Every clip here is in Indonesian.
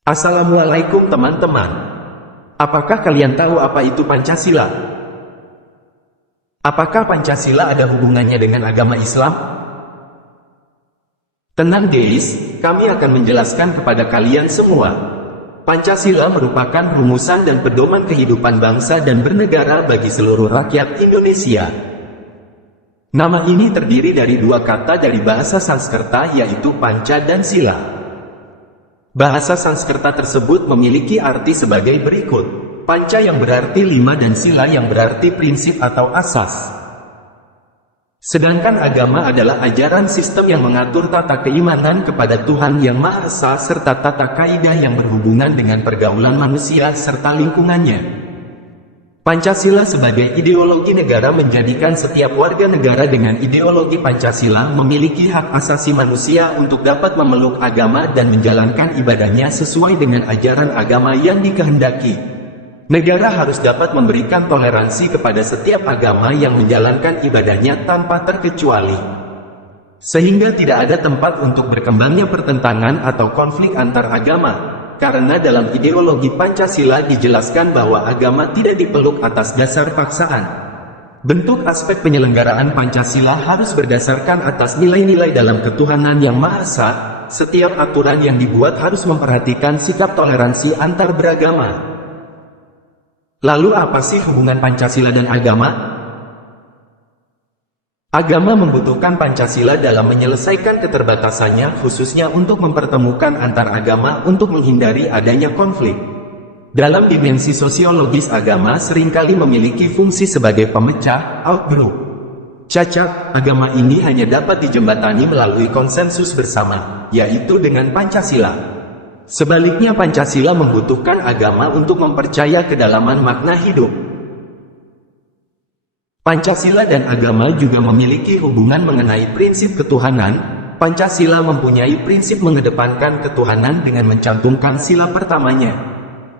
Assalamualaikum teman-teman. Apakah kalian tahu apa itu Pancasila? Apakah Pancasila ada hubungannya dengan agama Islam? Tenang guys, kami akan menjelaskan kepada kalian semua. Pancasila merupakan rumusan dan pedoman kehidupan bangsa dan bernegara bagi seluruh rakyat Indonesia. Nama ini terdiri dari dua kata dari bahasa Sanskerta yaitu Panca dan Sila. Bahasa Sanskerta tersebut memiliki arti sebagai berikut. Panca yang berarti 5 dan Sila yang berarti prinsip atau asas. Sedangkan agama adalah ajaran sistem yang mengatur tata keimanan kepada Tuhan Yang Maha Esa serta tata kaidah yang berhubungan dengan pergaulan manusia serta lingkungannya. Pancasila sebagai ideologi negara menjadikan setiap warga negara dengan ideologi Pancasila memiliki hak asasi manusia untuk dapat memeluk agama dan menjalankan ibadahnya sesuai dengan ajaran agama yang dikehendaki. Negara harus dapat memberikan toleransi kepada setiap agama yang menjalankan ibadahnya tanpa terkecuali. Sehingga tidak ada tempat untuk berkembangnya pertentangan atau konflik antar agama. Karena dalam ideologi Pancasila dijelaskan bahwa agama tidak dipeluk atas dasar paksaan. Bentuk aspek penyelenggaraan Pancasila harus berdasarkan atas nilai-nilai dalam ketuhanan Yang Maha Esa. Setiap aturan yang dibuat harus memperhatikan sikap toleransi antar beragama. Lalu apa sih hubungan Pancasila dan agama? Agama membutuhkan Pancasila dalam menyelesaikan keterbatasannya khususnya untuk mempertemukan antar agama untuk menghindari adanya konflik. Dalam dimensi sosiologis agama seringkali memiliki fungsi sebagai pemecah, outgroup. Cacat, agama ini hanya dapat dijembatani melalui konsensus bersama, yaitu dengan Pancasila. Sebaliknya Pancasila membutuhkan agama untuk mempercaya kedalaman makna hidup. Pancasila dan agama juga memiliki hubungan mengenai prinsip ketuhanan. Pancasila mempunyai prinsip mengedepankan ketuhanan dengan mencantumkan sila pertamanya.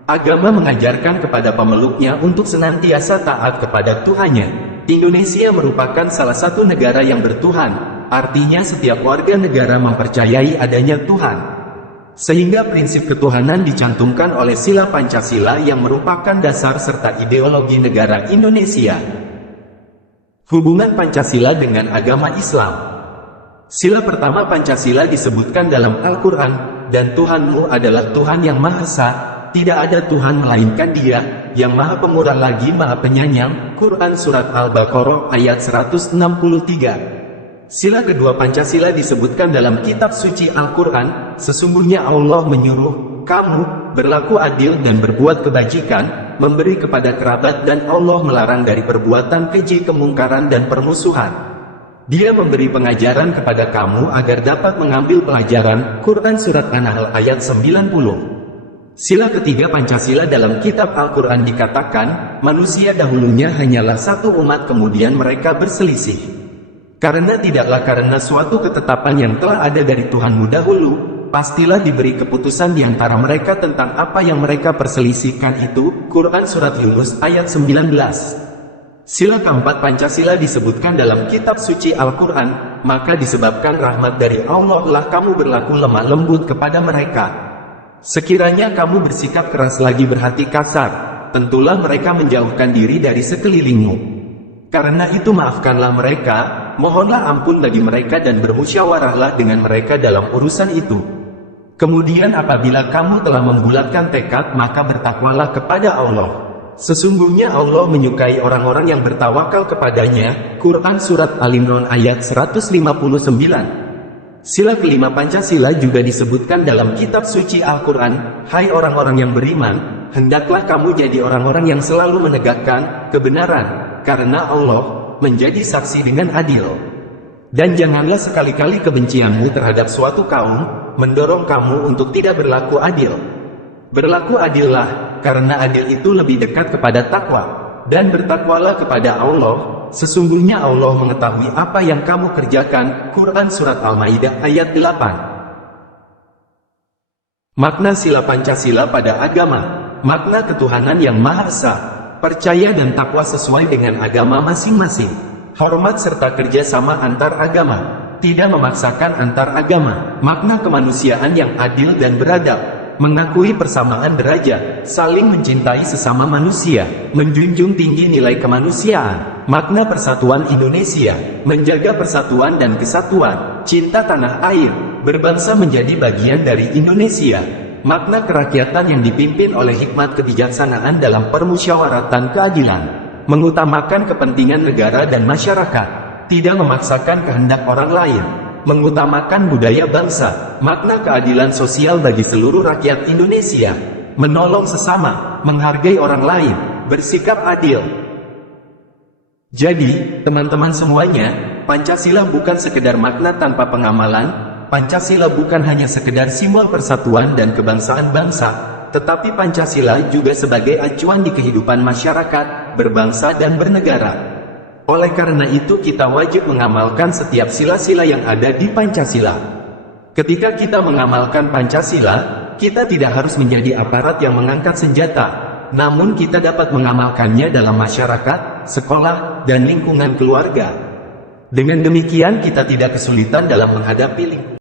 Agama mengajarkan kepada pemeluknya untuk senantiasa taat kepada Tuhannya. Indonesia merupakan salah satu negara yang bertuhan, artinya setiap warga negara mempercayai adanya Tuhan. Sehingga prinsip ketuhanan dicantumkan oleh sila Pancasila yang merupakan dasar serta ideologi negara Indonesia. Hubungan Pancasila dengan agama Islam. Sila pertama Pancasila disebutkan dalam Al-Quran, dan Tuhanmu adalah Tuhan Yang Maha Esa, tidak ada Tuhan melainkan Dia, yang Maha Pemurah lagi Maha Penyayang. Quran Surat Al-Baqarah ayat 163. Sila kedua Pancasila disebutkan dalam kitab suci Al-Quran, sesungguhnya Allah menyuruh kamu berlaku adil dan berbuat kebajikan, memberi kepada kerabat dan Allah melarang dari perbuatan keji, kemungkaran dan permusuhan. Dia memberi pengajaran kepada kamu agar dapat mengambil pelajaran. Quran Surat An-Nahl ayat 90. Sila ketiga Pancasila dalam kitab Al-Quran dikatakan, manusia dahulunya hanyalah satu umat kemudian mereka berselisih. Karena tidaklah karena suatu ketetapan yang telah ada dari Tuhanmu dahulu, pastilah diberi keputusan di antara mereka tentang apa yang mereka perselisihkan itu. Quran Surat Yunus ayat 19. Sila keempat Pancasila disebutkan dalam kitab suci Al-Quran, maka disebabkan rahmat dari Allah lah kamu berlaku lemah lembut kepada mereka. Sekiranya kamu bersikap keras lagi berhati kasar, tentulah mereka menjauhkan diri dari sekelilingmu. Karena itu maafkanlah mereka, mohonlah ampun bagi mereka dan bermusyawarahlah dengan mereka dalam urusan itu. Kemudian apabila kamu telah membulatkan tekad maka bertakwalah kepada Allah. Sesungguhnya Allah menyukai orang-orang yang bertawakal kepadanya. Quran Surat Al-Imran ayat 159. Sila kelima Pancasila juga disebutkan dalam kitab suci Al-Quran, hai orang-orang yang beriman, hendaklah kamu jadi orang-orang yang selalu menegakkan kebenaran. Karena Allah menjadi saksi dengan adil. Dan janganlah sekali-kali kebencianmu terhadap suatu kaum mendorong kamu untuk tidak berlaku adil. Berlaku adillah, karena adil itu lebih dekat kepada takwa. Dan bertakwalah kepada Allah, sesungguhnya Allah mengetahui apa yang kamu kerjakan. Quran Surat Al-Maidah ayat 8. Makna sila Pancasila pada agama. Makna ketuhanan Yang Maha Esa, percaya dan takwa sesuai dengan agama masing-masing, hormat serta kerjasama antar agama, tidak memaksakan antar agama, makna kemanusiaan yang adil dan beradab, mengakui persamaan derajat, saling mencintai sesama manusia, menjunjung tinggi nilai kemanusiaan, makna persatuan Indonesia, menjaga persatuan dan kesatuan, cinta tanah air, berbangsa menjadi bagian dari Indonesia, makna kerakyatan yang dipimpin oleh hikmat kebijaksanaan dalam permusyawaratan keadilan, mengutamakan kepentingan negara dan masyarakat, tidak memaksakan kehendak orang lain, mengutamakan budaya bangsa, makna keadilan sosial bagi seluruh rakyat Indonesia, menolong sesama, menghargai orang lain, bersikap adil. Jadi, teman-teman semuanya, Pancasila bukan sekedar makna tanpa pengamalan, Pancasila bukan hanya sekedar simbol persatuan dan kebangsaan bangsa, tetapi Pancasila juga sebagai acuan di kehidupan masyarakat, berbangsa dan bernegara. Oleh karena itu kita wajib mengamalkan setiap sila-sila yang ada di Pancasila. Ketika kita mengamalkan Pancasila, kita tidak harus menjadi aparat yang mengangkat senjata, namun kita dapat mengamalkannya dalam masyarakat, sekolah, dan lingkungan keluarga. Dengan demikian kita tidak kesulitan dalam menghadapi lingkungan.